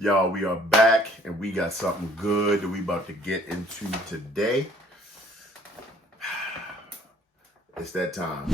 Y'all, we are back and we got something good that we about to get into today. It's that time.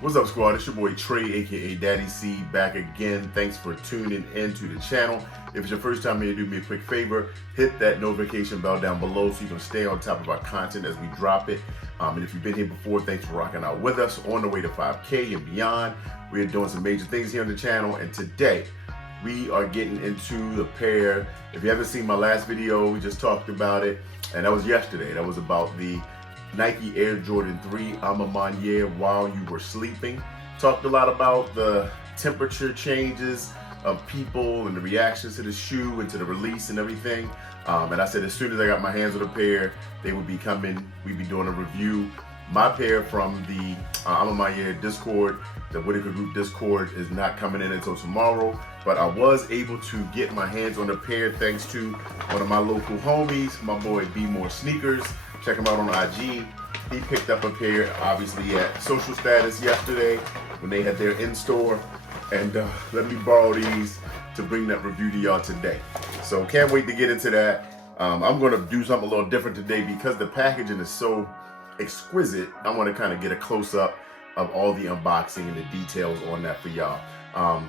What's up, squad? It's your boy Trey, aka Daddy C, back again. Thanks for tuning into the channel. If it's your first time here, do me a quick favor, hit that notification bell down below so you can stay on top of our content as we drop it. And if you've been here before, thanks for rocking out with us on the way to 5K and beyond. We are doing some major things here on the channel, and today we are getting into the pair. If you haven't seen my last video, we just talked about it, and that was yesterday. That was about the Nike Air Jordan 3 A Ma Maniere while you were sleeping. Talked a lot about the temperature changes of people and the reactions to the shoe and to the release and everything. And I said as soon as I got my hands on a pair, they would be coming. We'd be doing a review. My pair from the A Ma Maniere Discord, the Whitaker Group Discord, is not coming in until tomorrow. But I was able to get my hands on a pair thanks to one of my local homies, my boy B More Sneakers. Check him out on IG. He picked up a pair, obviously, at Social Status yesterday when they had their in-store. And let me borrow these to bring that review to y'all today. So can't wait to get into that. I'm going to do something a little different today because the packaging is so exquisite. I want to kind of get a close-up of all the unboxing and the details on that for y'all.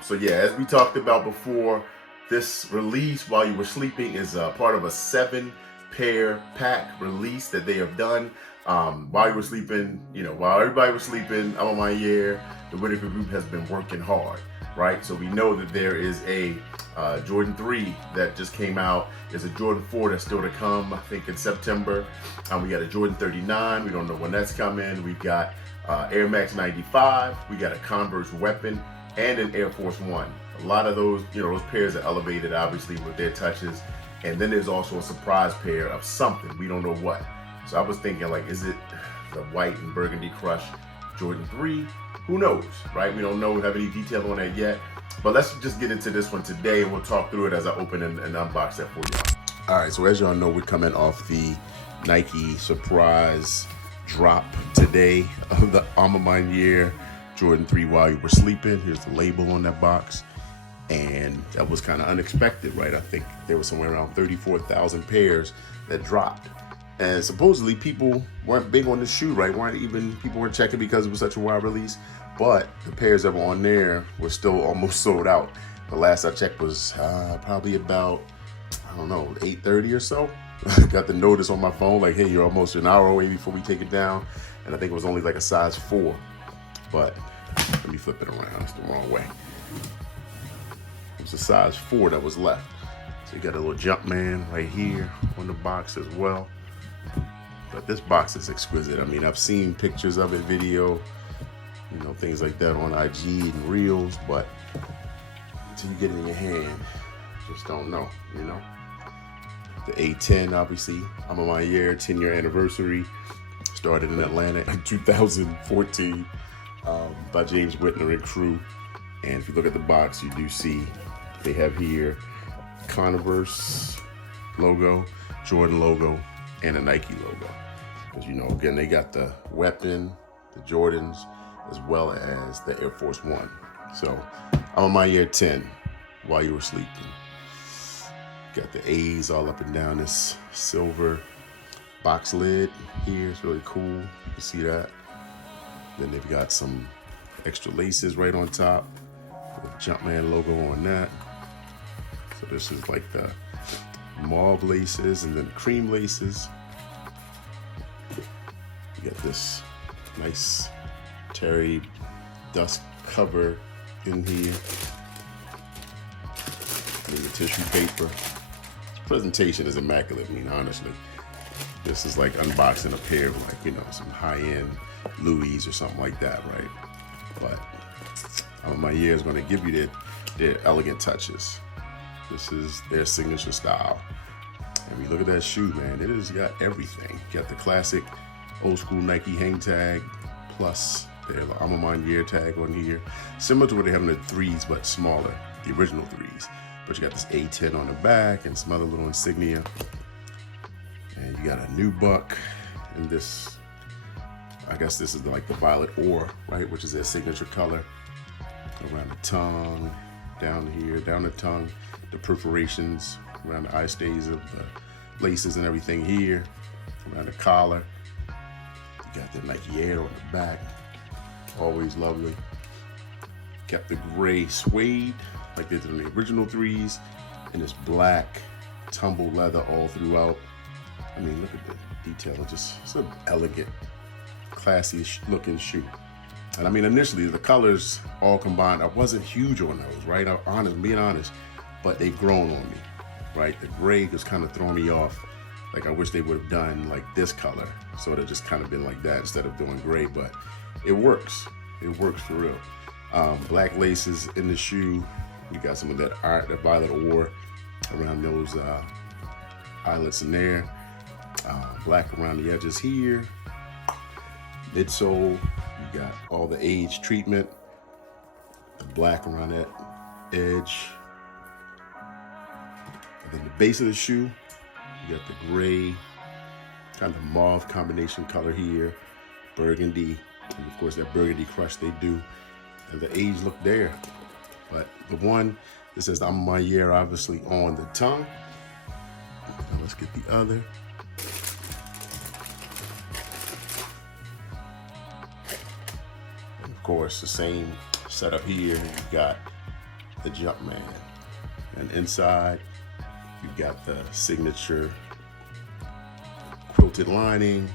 So yeah, as we talked about before, this release while you were sleeping is part of a 7-pair pack release that they have done. While you were sleeping, while everybody was sleeping, A Ma Maniere, the Whitaker Group has been working hard, right? So we know that there is a Jordan 3 that just came out. There's a Jordan 4 that's still to come, I think in September. We got a Jordan 39, we don't know when that's coming. We got Air Max 95, we got a Converse Weapon, and an Air Force One. A lot of those, those pairs are elevated, obviously, with their touches. And then there's also a surprise pair of something, we don't know what. So I was thinking, like, is it the white and burgundy crush Jordan 3? Who knows, right? We don't know, we have any detail on that yet. But let's just get into this one today, and we'll talk through it as I open and unbox that for y'all. All right, so as y'all know, we're coming off the Nike surprise drop today of the A Ma Maniere Jordan 3 while you were sleeping. Here's the label on that box. And that was kind of unexpected, right? I think there was somewhere around 34,000 pairs that dropped. And supposedly people weren't big on the shoe, right? People weren't checking because it was such a wide release. But the pairs that were on there were still almost sold out. The last I checked was probably about, 8:30 or so. Got the notice on my phone like, hey, you're almost an hour away before we take it down. And I think it was only like a size 4. But let me flip it around, it's the wrong way. It was a size 4 that was left. So you got a little Jumpman right here on the box as well. But this box is exquisite. I mean, I've seen pictures of it, video, things like that on IG and Reels, but until you get it in your hand, you just don't know, The A10, obviously, A Ma Maniere 10-year anniversary. Started in Atlanta in 2014 by James Whitner and crew. And if you look at the box, you do see they have here Converse logo, Jordan logo, and a Nike logo. Because, again, they got the Weapon, the Jordans, as well as the Air Force One. So, A Ma Maniere 10, while you were sleeping. Got the A's all up and down this silver box lid here. It's really cool. You can see that. Then they've got some extra laces right on top. The Jumpman logo on that. So this is like the mauve laces and then cream laces. You got this nice terry dust cover in here. And the tissue paper. This presentation is immaculate, honestly. This is like unboxing a pair of some high-end Louis or something like that, right? But A Ma Maniere is going to give you their elegant touches. This is their signature style. And we look at that shoe, man. It has got everything. You got the classic old school Nike hang tag, plus their A Ma Maniere tag on here. Similar to what they have in the 3s, but smaller, the original 3s. But you got this A10 on the back and some other little insignia. And you got a nubuck in this I guess this is like the violet ore, right? Which is their signature color. Around the tongue, down here, down the tongue, the perforations around the eye stays of the laces and everything here, around the collar. You got the Nike Air on the back, always lovely. Kept the gray suede like they did in the original threes, and this black tumble leather all throughout. I mean, look at the detail. It's an elegant, classy looking shoe. And I mean, initially the colors all combined, I wasn't huge on those, right? I'm being honest, but they've grown on me, right? The gray was kind of throwing me off. Like I wish they would have done like this color. So it would have just kind of been like that instead of doing gray, but it works. It works for real. Black laces in the shoe. You got some of that violet ore around those eyelets in there. Black around the edges here. Midsole, you got all the age treatment. The black around that edge. And then the base of the shoe, you got the gray, kind of mauve combination color here. Burgundy, and of course that burgundy crush they do. And the age look there. But the one that says A Ma Maniere obviously on the tongue. Now let's get the other. And of course, the same setup here. You've got the Jumpman. And inside, you've got the signature quilted lining.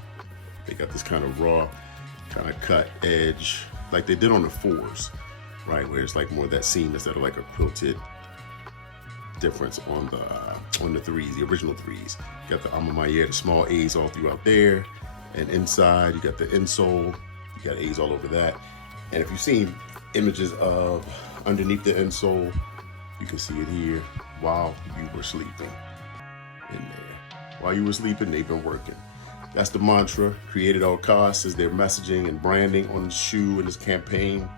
They got this kind of raw, kind of cut edge, like they did on the fours, right? Where it's like more of that seam instead of like a quilted difference on the threes, the original threes. You got the A Ma Maniere, the small A's all throughout there. And inside, you got the insole. You got A's all over that. And if you've seen images of underneath the insole, you can see it here while you were sleeping in there. While you were sleeping, they've been working. That's the mantra, create at all costs, is their messaging and branding on the shoe in this campaign.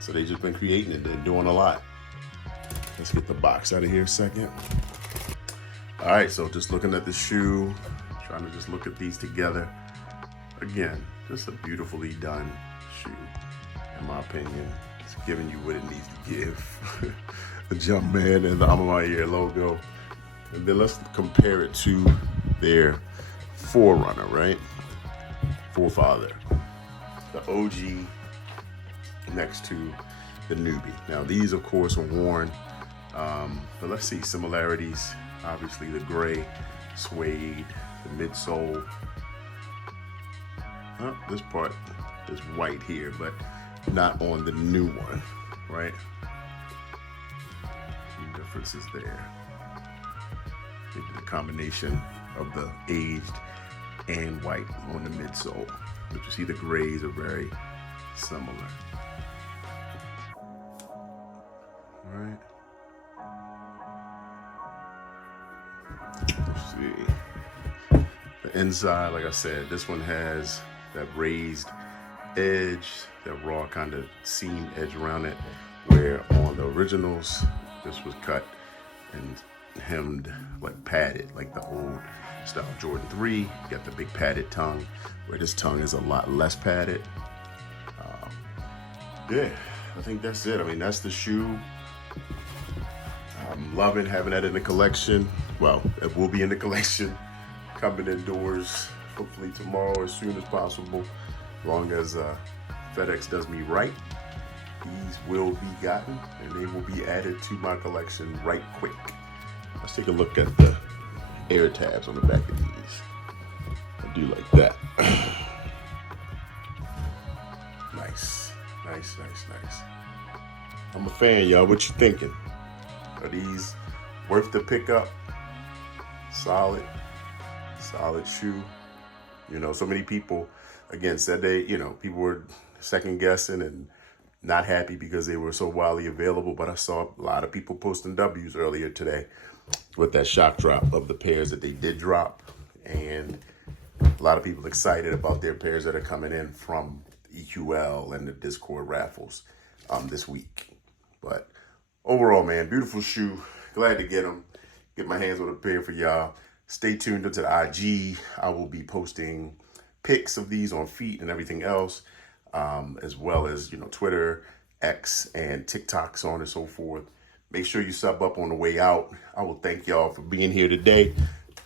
So they've just been creating it. They're doing a lot. Let's get the box out of here a second. All right, so just looking at the shoe, trying to just look at these together. Again, just a beautifully done shoe, in my opinion. It's giving you what it needs to give. The Jumpman and the A Ma Maniere logo. And then let's compare it to their forerunner, right? Forefather. The OG next to the newbie. Now these of course are worn, but let's see similarities. Obviously the gray suede, the midsole. This part is white here, but not on the new one, right? Some differences there. Maybe the combination of the aged and white on the midsole. But you see the grays are very similar. All right. Let's see. The inside, like I said, this one has that raised edge, that raw kind of seam edge around it, where on the originals, this was cut and hemmed, like padded, like the old style Jordan 3. You got the big padded tongue, where this tongue is a lot less padded. Yeah, I think that's it. I mean, that's the shoe. I'm loving having that in the collection. Well, it will be in the collection, coming indoors, hopefully tomorrow as soon as possible. As long as FedEx does me right, these will be gotten and they will be added to my collection right quick. Let's take a look at the air tabs on the back of these. I do like that. Nice, nice, nice, nice. I'm a fan, y'all. What you thinking? Are these worth the pickup? Solid shoe. You know, so many people, again, said they, people were second guessing and not happy because they were so widely available. But I saw a lot of people posting W's earlier today with that shock drop of the pairs that they did drop. And a lot of people excited about their pairs that are coming in from EQL and the Discord raffles this week. But overall, man, beautiful shoe. Glad to get them. Get my hands on a pair for y'all. Stay tuned to the IG. I will be posting pics of these on feet and everything else, as well as, Twitter, X, and TikTok, so on and so forth. Make sure you sub up on the way out. I will thank y'all for being here today.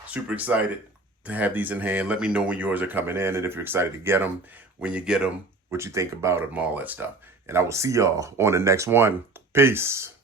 Super excited to have these in hand. Let me know when yours are coming in and if you're excited to get them, when you get them, what you think about them, all that stuff. And I will see y'all on the next one. Peace.